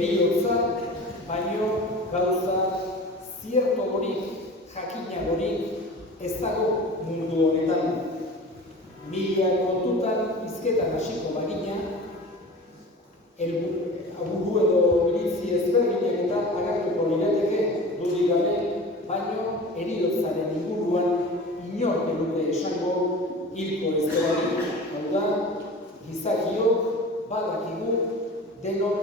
eriotza, baino gauza ziertogorik, jakinagorik ez dago mundu honetan. Mila kontutan hizketan hasiko bagina, aburu edo iritzi ezberdinak eta agertuko lirateke dudik gabe, baino eriotzaren inguruan inor genuke esango hilko ez delarik. Hau da, gizakiok badakigu denok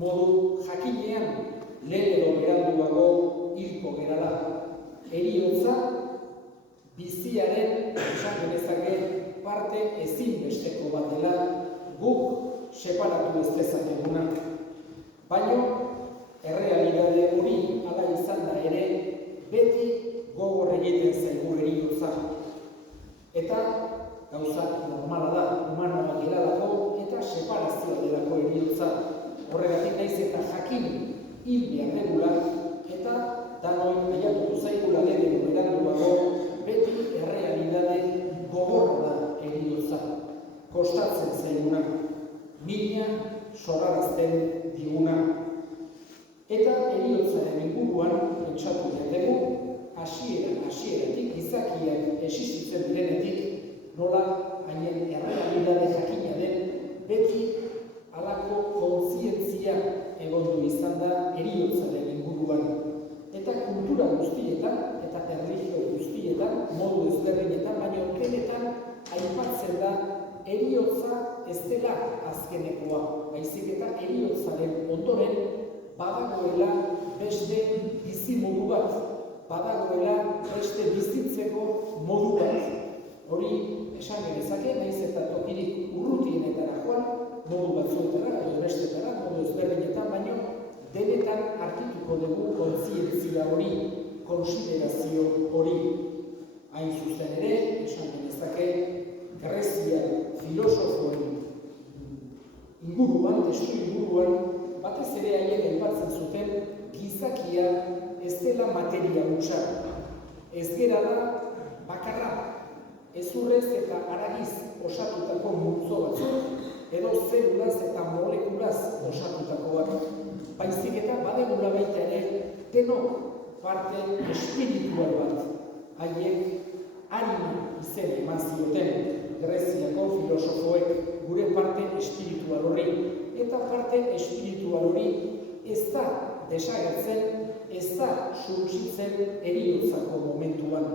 modu jakinean lehen edo beranduago hilko gerala. Eriotza biziaren esan genezake parte ezinbesteko bat dela guk separatu ez dezakeguna. Baina, errealitate hori hala izan da ere, beti gogor egiten zaigu eriotza. Eta gauza normala da, humanoa geralako eta separazioa delako eriotza. Horregatik naiz eta jakin hil behar degula eta danoi aiatuko zaigula lehen beranduago, beti errealitate gogorra da eriotza. Kostatzen zaiguna, mina sorrarazten diguna. Eta eriotzaren inguruan pentsatu behar dugu, hasieratik gizakiak existitzen direnetik, nola haien errealitate jakina den beti halako kontzientzia egondu izan da eriotzaren inguruan. Eta kultura guztietan eta erlijio guztietan, modu ezberdinetan, baina okenetan aipatzen da eriotza ez dela azkenekoa, baizik eta eriotzaren ondoren badagoela beste bizimodu bat, badagoela beste bizitzeko modu bat. Hori esan genezake, naiz eta tokirik urrutienetara joan, modu batzuetara edo bestetara, modu ezberdinetan, baina denetan hartituko dugu kontzientzia hori, konsiderazio hori. Hain zuzen ere, esan genezake, Grezia filosofoen inguruan, testu inguruan, batez ere haien aipatzen zuten gizakia ez dela materia hutsa. Ez gera da bakarra, ezurrez eta haragiz osatutako multzo batzuk edo zelulaz eta molekulaz osatutakoak. Baizik eta badegula baita ere denok parte espiritual bat. Haiek anima izen eman zioten Greziako filosofoek gure parte espiritual hori. Eta parte espiritual hori ez da desagertzen, ez da suntsitzen eriotzako momentuan.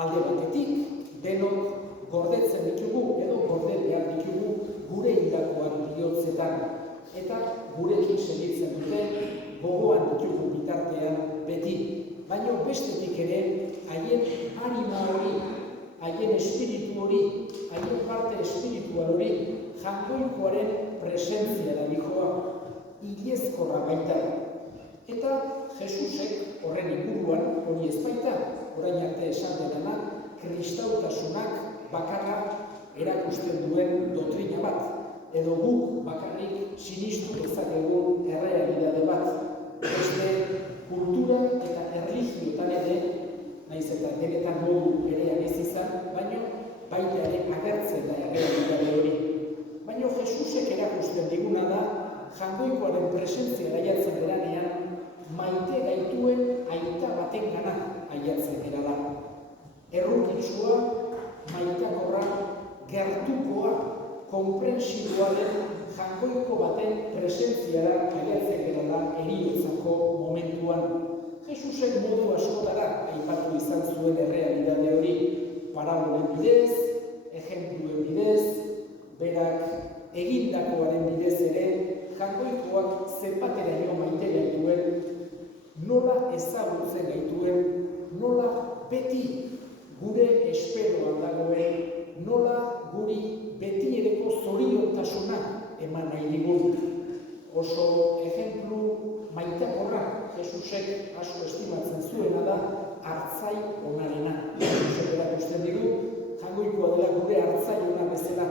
Alde batetik, denok gordetzen ditugu edo gorde behar ditugu gure hildakoak bihotzetan. Eta gurekin segitzen dute gogoan ditugu bitartean beti. Baina bestetik ere, haien anima hori, haien espiritu hori, haien parte espiritual hori, jainkoikoaren presentzia da bihoa, hilezkorra baita. Eta Jesusek horren inguruan, hori ez baita, orain arte esan dena, kristautasunak bakarra erakusten duen doktrina bat, edo guk bakarrik sinistu dezakegun errealitate bat. Beste kultura eta erlijioetan ere, naiz eta denetan modu berean ez izan, baina baita ere agertzen da errealitate hori. Baina Jesusek erakusten diguna da, jainkoikoaren presentzia aiatzen deranean, maite gaituen aita batengana aiatzen gerala. Errukitsua, maitakorra, gertukoa, konprensiboa den jainkoiko baten presentziara aiatzen gerala eriotzako momentuan. Jesusek modu askotara aipatu izan zuen errealitate hori, parabolen bidez, ejempluen bidez, berak egindakoaren bidez ere, jainkoikoak zenbateraino maite gaituen, nola ezagutzen gaituen, nola beti gure esperoan dagoen, nola guri betiereko zoriontasuna eman nahi digun. Oso ejemplu maitakorra Jesusek asko estimatzen zuena da hartzai onarena. Jesusek erakusten digu, jainkoikoa dela gure hartzai ona bezala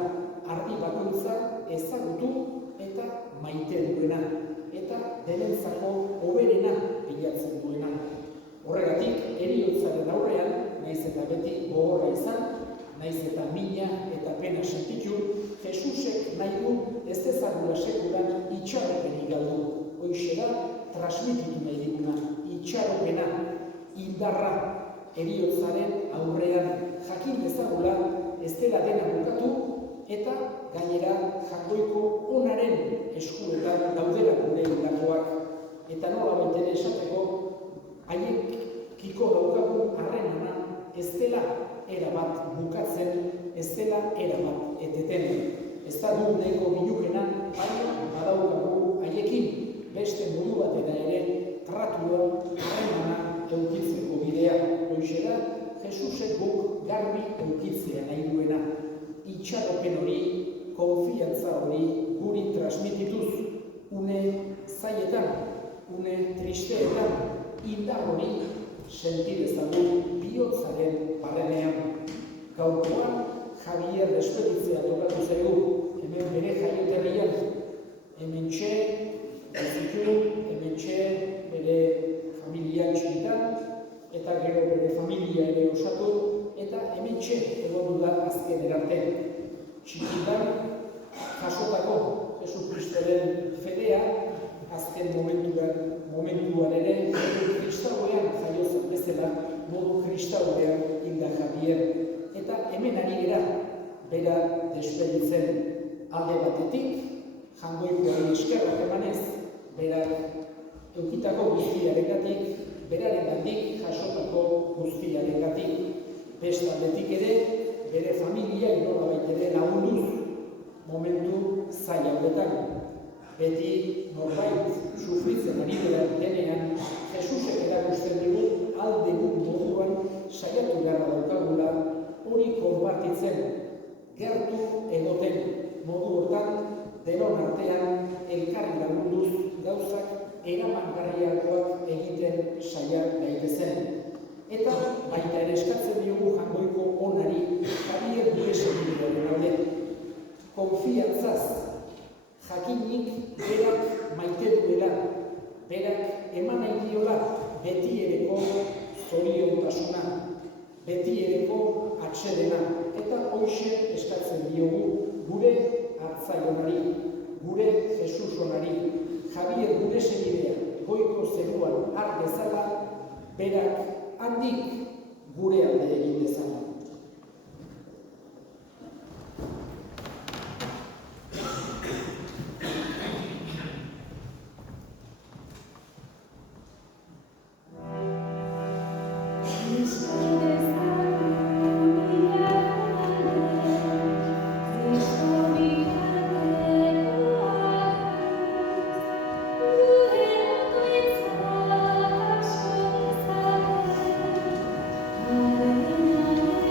ardi bakoitza ezagutu eta maite duena, eta denentzako hoberena bilatzen duena. Horregatik, eriotzaren aurrean, naiz eta beti gogorra izan, naiz eta mina eta pena sentitu, Jesusek nahi du ez dezagula sekulan itxaropenik galdu. Hoixe da, transmititu nahi diguna, itxaropena, indarra, heriotzaren aurrean jakin dezagula ez dela dena bukatu eta gainera jainkoiko onaren eskuetan daudela gure hildakoak eta nola baitere esateko haiekiko daukagun harremana ez dela erabat bukatzen, ez dela erabat eteten. Ez da du nahiko bilukena, baina badaukagu haiekin beste modu batera ere tratua harremana eukitzeko bidea. Hoixe da, Jesusek guk garbi eukitzea nahi duena. Itxaropen hori, konfiantza hori guri transmitituz, une zaietan, une tristeetan, indar hori sentidezagun bihotzaren barrenean. Gaurkoan, Javier despeditzea tokatu zaigu, hemen bere jaioterrian, hementxe bizitu, hementxe bere familia txikitan, eta gero bere familia ere osatu, eta hementxe egon da azken erarte. Txikitan, jasotako Jesucristoren fedea, azken momentuan ere, kristauean jaiozan bezala, modu kristauean hilda Javier. Eta hemen ari gera, bera despeditzen alde batetik, jangoikoari eskerrak emanez, berak eukitako guztiarengatik, berarengatik jasotako guztiarengatik. Beste aldetik ere, bere familia nolabait ere lagunduz momentu zaila hauetan. Beti norbait sufritzen ari denean, Jesusek erakusten digu alde guk moduan saiatu beharra daukagula hori konpartitzen, gertu egoten modu hortan, denon artean elkarri lagunduz gauzak eramangarriagoak egiten saia daitezen. Eta baita ere eskatzen diogu jangoiko onari Javier gure segidearen alde. Konfiantzaz, jakinik berak maite duela, berak eman nahi diola betiereko zoriontasuna, betiereko atsedena, eta hoixe eskatzen diogu gure hartzaionari, gure Jesusonari, Javier gure segidea, goiko zeruan har dezala, berak handik gure alde egin dezala. Alleluia.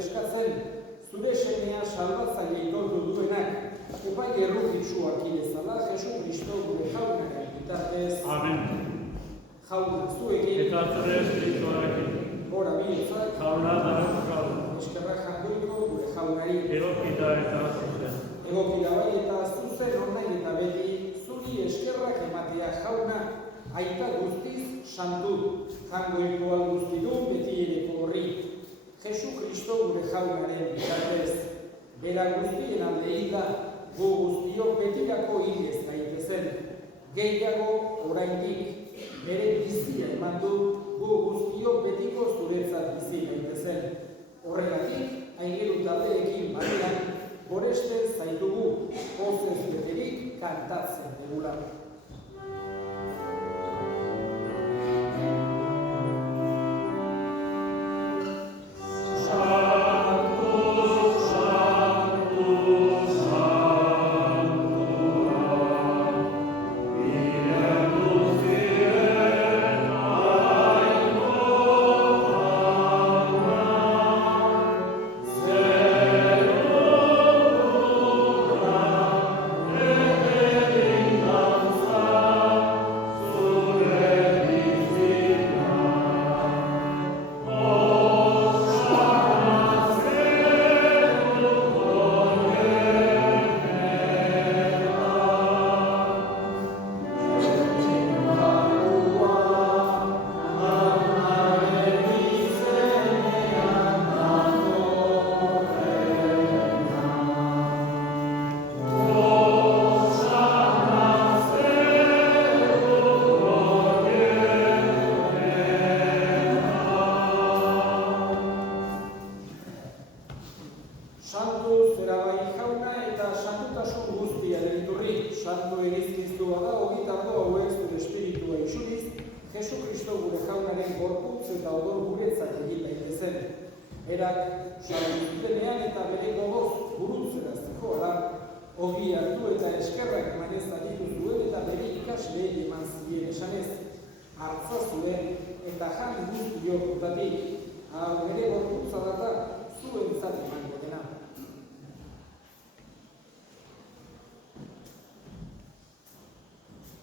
eskatzen, zure semea salbatzaile itortu duenak, epai errukitsuak irezala, Jesu Kristo gure jaunaren bitartez. Amen. Jauna zuekin. Eta zure espirituarekin. Gora bihotzak. Jauna daren jauna. Eskerra jangoiko gure jaunari. Egokita eta zuzen. Egokita bai eta zuzen online eta beti, zuri eskerrak ematea jauna, aita guztiz santu, jangoikoa guztitu beti ereko horri. Jesu Kristo gure jaunaren bitartez, bera guztien alde da, gu guztiok betirako hilez gaitezen. Gehiago oraindik, bere bizia eman du, gu guztiok betiko zuretzat bizi gaitezen. Horregatik, aingeru taldeekin batean, goresten zaitugu, pozez beterik kantatzen dugula.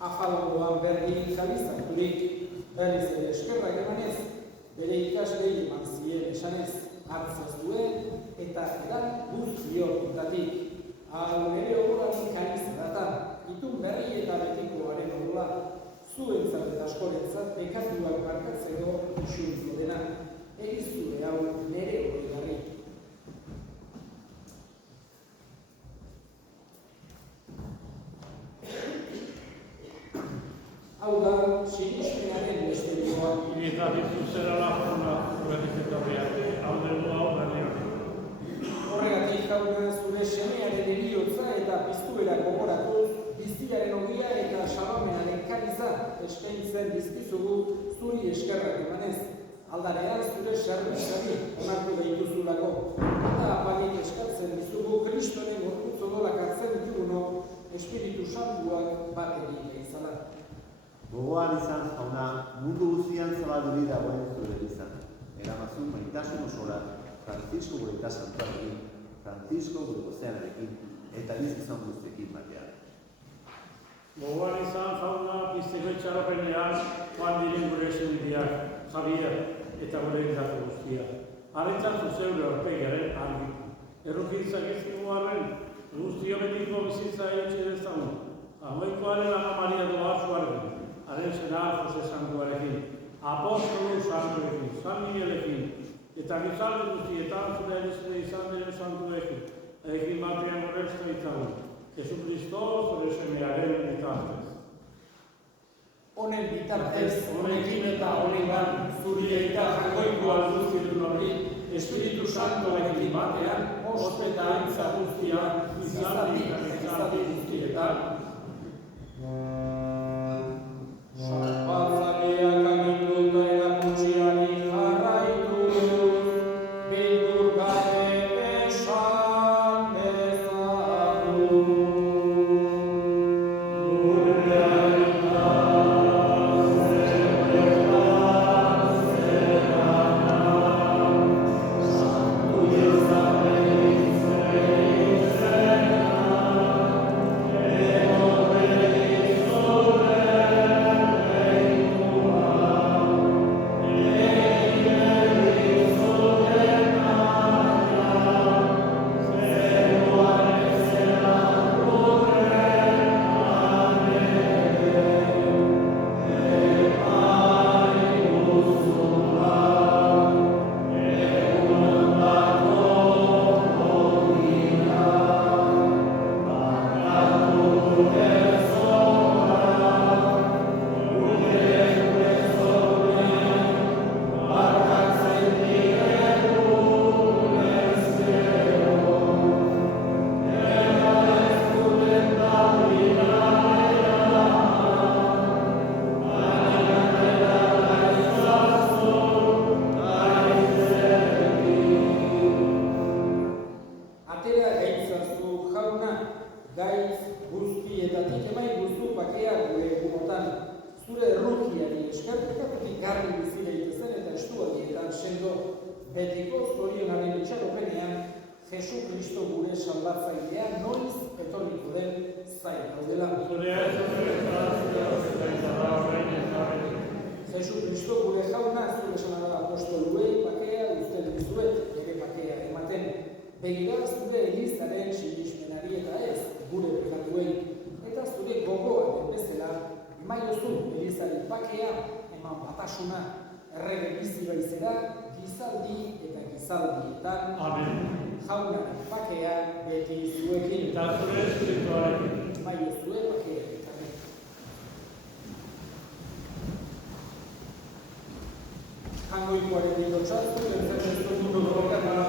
Afalagoan berdin kabizaturik, berriz ere eskerrak emanez, bere ikaslei eman zien esanez, hartzaz duen eta edan guztiokutatik. Hau ere horrekin kabizaratan, itun berri eta betikoaren horrela, zuentzat eta askorentzat bekatuak barkatzeko isuriko dena, egizure hau nere hori garri. Hau da, sinismenaren misterioa. Eta dituzera la forma, guretizetorriak, hau dugu hau berriak. Horregatik jauna zure semearen eriotza eta piztuera gogoratuz, biziaren ogia eta salamenaren kariza eskaintzen dizkizugu zuri eskerrak emanez. Aldarean zure zerbitzuari onartu behituzulako. Eta apagik eskatzen dizugu Kristoren gorputz odolak hartzen dituguno Espiritu Santuak bat egin izala. Gogoan izan jauna, mundu guztian zabalduri dagoen zure izan. Eramazun maitasun osora, Francisco gure eta santuarekin, Francisco gure ozeanarekin, eta bizizan guztiekin batean. Gogoan izan jauna, bizteko itxaropenean, joan diren gure zeudiak, Javier eta gure indatu guztia. Arretzan zuzeure horpegiaren argitu. Errukintzak ezkigu arren, guztio betiko bizitza etxe dezagun. Amoikoaren Ana Maria doa zuarden. Haren senar Jose Santuarekin, apostolu santuekin, San Miguelekin, eta gizalde guztietan zure erizene izan diren santuekin, ekin batean horrezta itzagun, Jesucristo zure semearen bitartez. Honen bitartez, honekin eta honetan, zuri eta jangoiko alduztitun hori, Espiritu Santuarekin batean, ospeta aintza guztia, izaldi eta guztietan. Batzaleak amindu eta erakutxiari jarraitu, bildur gabe esan dezagun. Gure bakea gure egunotan, zure errukiari esker, bekatutik garbi bizi daitezen eta estualdietan sendo betiko zorionaren itxaropenean Jesu Kristo gure salbatzailea noiz etorriko den zain gaudela. Jesu Kristo gure jauna zure sanara apostoluei bakea uzten dizuet ere bakea ematen. Begira zure Elizaren sinismenari eta ez gure pekatuei eta zure gogoaren bezala emaiozu Elizari bakea eman batasuna errege bizi baizera gizaldi eta gizaldietan. Amen. Jaunaren bakea beti zuekin. Eta zure espirituarekin. Emaiozue bakea. Hangoikoaren ditotzatu, entzertu mundu gorokatara,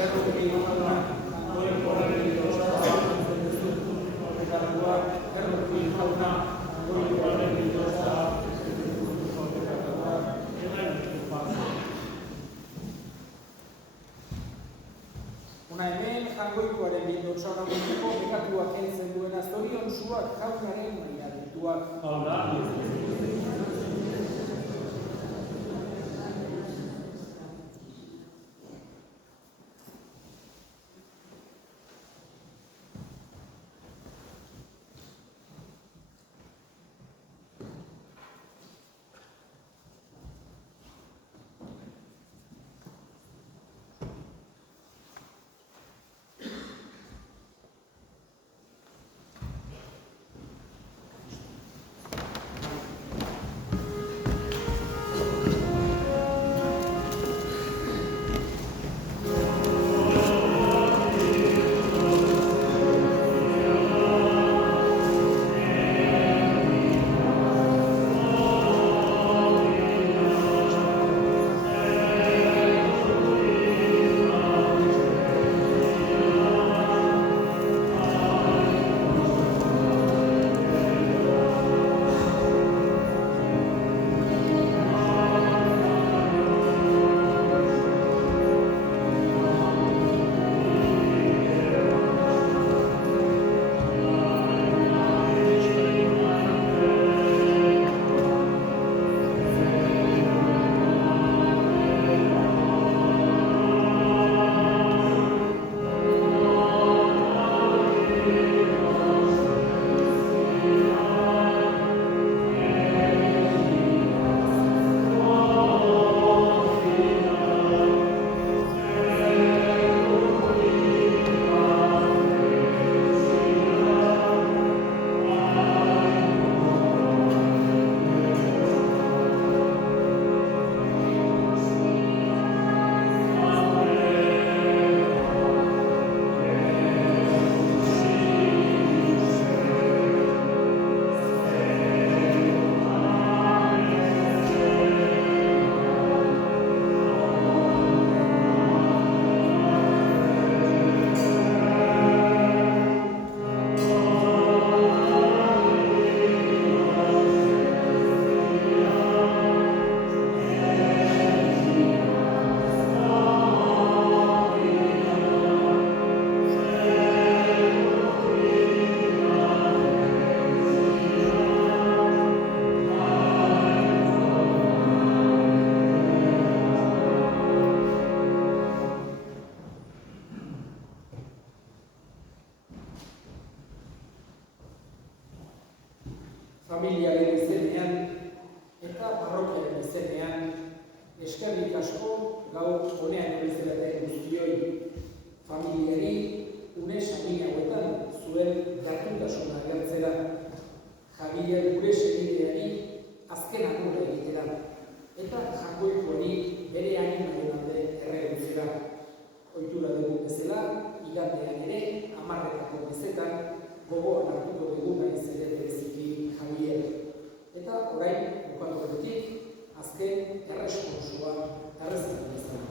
erroki jauna, hangoikoaren ditotzatu, entzertu mundu gorokatara, erroki jauna, hangoikoaren ditotzatu, entzertu mundu gorokatara. Una hemen, hangoikoaren ditotzatu munduko bekatuak entzen duena zorion zuak jaunaren maia dituak. Familiaren izenean eta parrokiaren izenean eskerrik asko gaur honean erizelaten guztioi. Familiari une samin hauetan zuen gertutasuna agertzera. Javier gure segideari azken agurra egitera eta Jakoikoari bere animaren alde erregutzera. Ohitura dugu bezala, igandean ere 10:00 bezetan gogoan hartuko duguna izan bereziki Javier. Eta orain bukatuetik azken erresponsua errezatzen izan.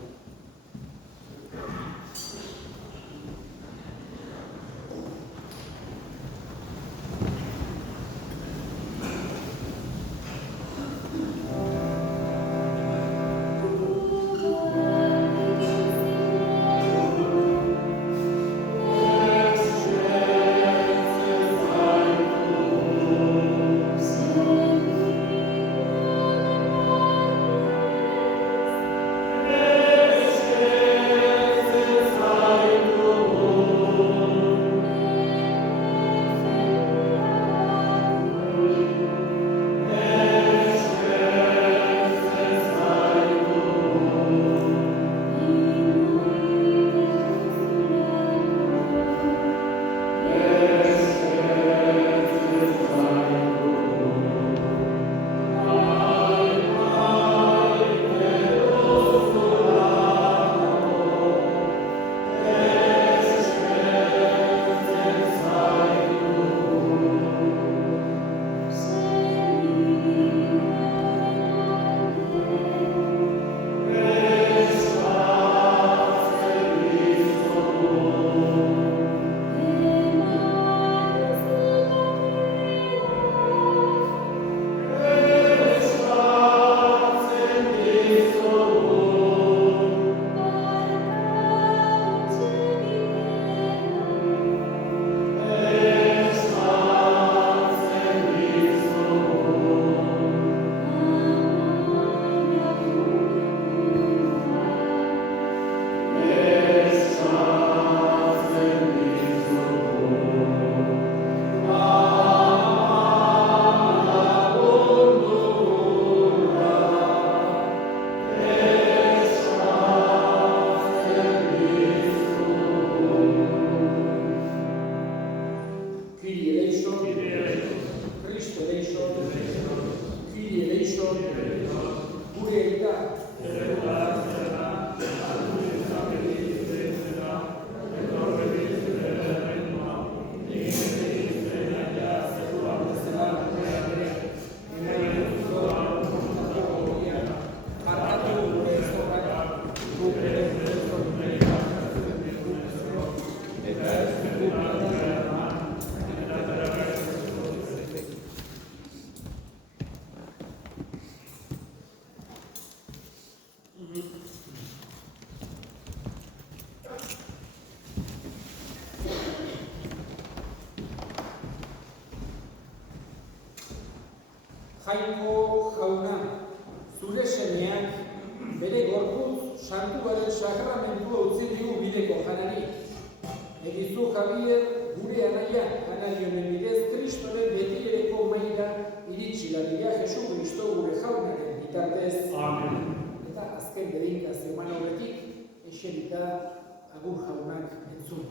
Jainko jauna, zure semeak bere gorputz santuaren sakramentua utzi digu bideko janari. Egizu Javier, gure anaia, anai honen bidez, Kristoren betiereko maila iritsi dadila Jesu Kristo gure jaunaren bitartez. Amen. Eta azken dedinkazio eman horretik, eserita agur jaunak entzun.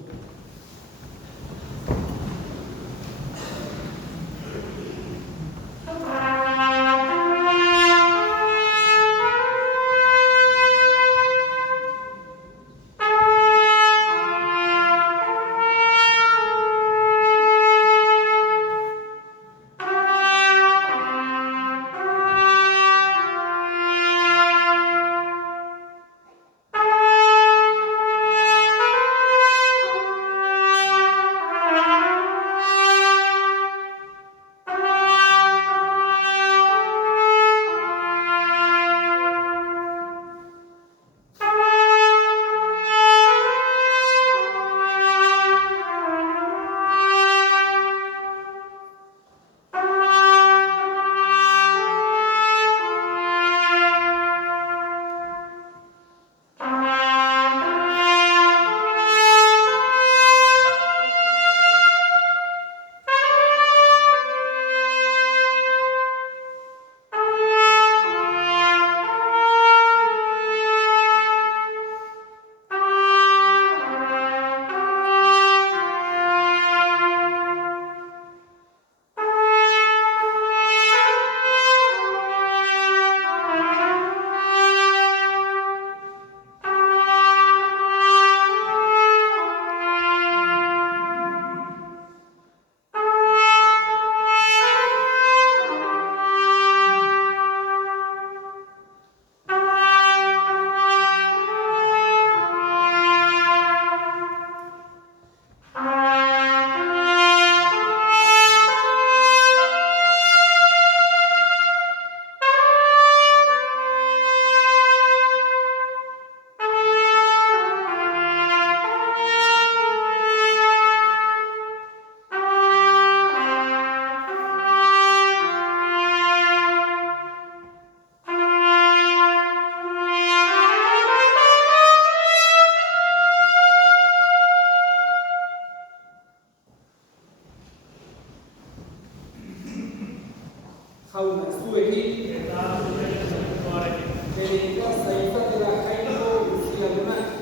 Jauna zuekin Eta zure santuarekin. bere ikaza izatera jainko guztiadunak,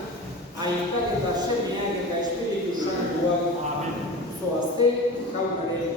aitak eta semeak eta espiritu santuak Amen. zoazte jaunaren